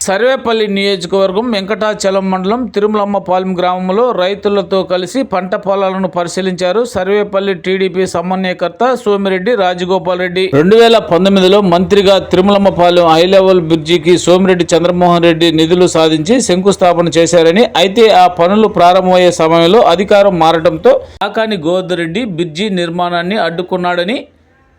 సర్వేపల్లి నియోజకవర్గం వెంకటాచలం మండలం తిరుమలమ్మపాలెం గ్రామంలో రైతులతో కలిసి పంట పొలాలను పరిశీలించారు సర్వేపల్లి టీడీపీ సమన్వయకర్త సోమిరెడ్డి రాజగోపాల్ రెడ్డి రెండు వేల పంతొమ్మిదిలో మంత్రిగా తిరుమలమ్మపాలెం హై లెవెల్ బ్రిడ్జికి సోమిరెడ్డి చంద్రమోహన్ రెడ్డి నిధులు సాధించి శంకుస్థాపన చేశారని అయితే ఆ పనులు ప్రారంభమయ్యే సమయంలో అధికారం మారడంతో కాకాని గోవర్ధరెడ్డి బ్రిడ్జి నిర్మాణాన్ని అడ్డుకున్నాడని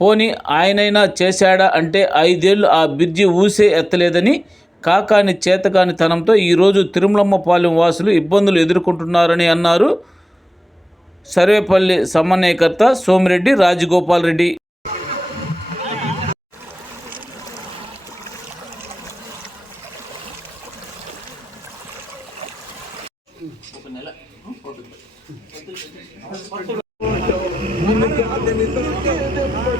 పోని ఆయనైనా చేశాడా అంటే ఐదేళ్ళు ఆ బిర్జి ఊసే ఎత్తలేదని కాకాని చేతకాని తనంతో ఈరోజు తిరుమలమ్మపాలెం వాసులు ఇబ్బందులు ఎదుర్కొంటున్నారని అన్నారు సర్వేపల్లి సమన్వయకర్త సోమిరెడ్డి రాజగోపాల్ రెడ్డి.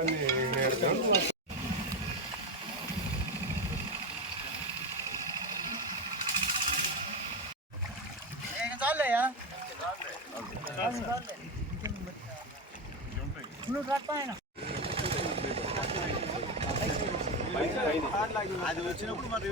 వివరాలన్నీ నువ్వు కట్టాయన అది వచ్చినప్పుడు మరి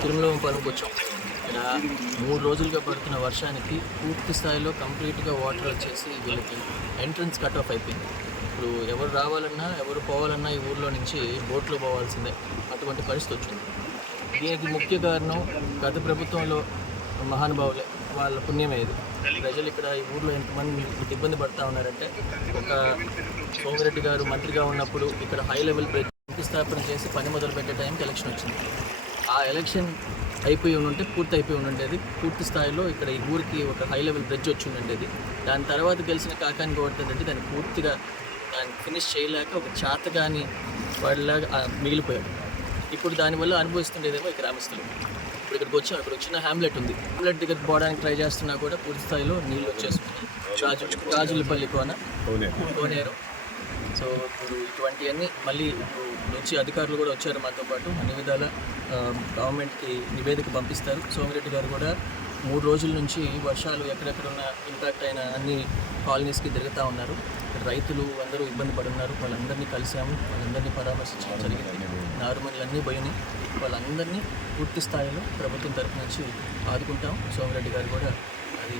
తిరుమల పనుకు వచ్చాం. ఇక్కడ మూడు రోజులుగా పడుతున్న వర్షానికి పూర్తి స్థాయిలో కంప్లీట్గా వాటర్ వచ్చేసి వీళ్ళకి ఎంట్రన్స్ కట్ ఆఫ్ అయిపోయింది. ఇప్పుడు ఎవరు రావాలన్నా ఎవరు పోవాలన్నా ఈ ఊర్లో నుంచి బోట్లో పోవాల్సిందే. అటువంటి పరిస్థితి వచ్చింది. దీనికి ముఖ్య కారణం గత ప్రభుత్వంలో మహానుభావులే. వాళ్ళ పుణ్యమే ఇది. ప్రజలు ఇక్కడ ఈ ఊర్లో ఎంతమంది ఇబ్బంది పడతా ఉన్నారంటే ఒక సోమిరెడ్డి గారు మంత్రిగా ఉన్నప్పుడు ఇక్కడ హై లెవెల్ బ్రిడ్జ్ శంకుస్థాపన చేసి పని మొదలు పెట్టే టైంకి ఎలక్షన్ వచ్చింది. ఆ ఎలక్షన్ అయిపోయి ఉంటే పూర్తి అయిపోయి ఉండేది పూర్తి స్థాయిలో ఇక్కడ ఈ ఊరికి ఒక హై లెవెల్ బ్రిడ్జ్ వచ్చి ఉండేది దాని తర్వాత గెలిచిన కాకానికి ఏంటంటే దాన్ని పూర్తిగా దాన్ని ఫినిష్ చేయలేక ఒక చాతగాని వాడిలాగా ఆ, మిగిలిపోయాడు. ఇప్పుడు దానివల్ల అనుభవిస్తుండేదేమో ఈ గ్రామస్తులు. ఇప్పుడు ఇక్కడికి వచ్చాం ఇక్కడ వచ్చిన హ్యామ్లెట్ ఉంది. హ్యామ్లెట్ దగ్గర పోవడానికి ట్రై చేస్తున్నా కూడా పూర్తి స్థాయిలో నీళ్ళు వచ్చేస్తున్నాయి. రాజు రాజులపల్లి కోన. కోనేరు. సో ఇప్పుడు ఇటువంటివన్నీ మళ్ళీ ఇప్పుడు నుంచి అధికారులు కూడా వచ్చారు మాతో పాటు. అన్ని విధాల గవర్నమెంట్కి నివేదిక పంపిస్తారు. సోమిరెడ్డి గారు కూడా మూడు రోజుల నుంచి వర్షాలు ఎక్కడెక్కడ ఉన్న ఇంపాక్ట్ అయిన అన్ని కాలనీస్కి తిరుగుతూ ఉన్నారు. రైతులు అందరూ ఇబ్బంది పడున్నారు. వాళ్ళందరినీ కలిసాము వాళ్ళందరినీ పరామర్శించడం జరిగింది. నారుమణులు అన్నీ పోయినాయి. వాళ్ళందరినీ పూర్తి స్థాయిలో ప్రభుత్వం తరపు నుంచి ఆదుకుంటాం. సోమిరెడ్డి గారు కూడా అది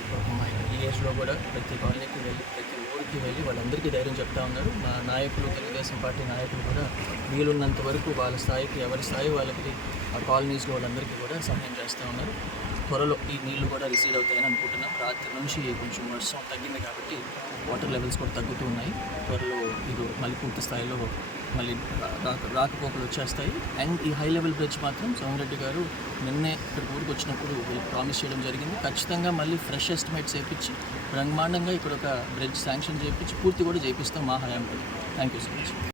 ఈ ఏజ్లో కూడా ప్రతి కాలనీకి వెళ్ళి ప్రతి ఊరికి వెళ్ళి వాళ్ళందరికీ ధైర్యం చెప్తా ఉన్నారు. మా నాయకులు తెలుగుదేశం పార్టీ నాయకులు కూడా వీలున్నంత వరకు వాళ్ళ స్థాయికి ఎవరి స్థాయి వాళ్ళకి ఆ కాలనీస్లో వాళ్ళందరికీ కూడా సహాయం చేస్తూ ఉన్నారు. త్వరలో ఈ నీళ్ళు కూడా రిసీవ్ అవుతాయని అనుకుంటున్నాం. రాత్రి నుంచి కొంచెం వర్షం తగ్గింది కాబట్టి వాటర్ లెవెల్స్ కూడా తగ్గుతూ ఉన్నాయి. త్వరలో ఇది మళ్ళీ పూర్తి స్థాయిలో మళ్ళీ రాక రాకపోకలు వచ్చేస్తాయి. అండ్ ఈ హై లెవెల్ బ్రిడ్జ్ మాత్రం సోమిరెడ్డి గారు నిన్నే ఇక్కడ ఊరికి వచ్చినప్పుడు ప్రామిస్ చేయడం జరిగింది. ఖచ్చితంగా మళ్ళీ ఫ్రెష్ ఎస్టిమేట్స్ వేయించి బ్రహ్మాండంగా ఇక్కడ ఒక బ్రిడ్జ్ శాంక్షన్ చేయించి పూర్తి కూడా చేపిస్తాం మా హయాంలో థ్యాంక్ యూ సో మచ్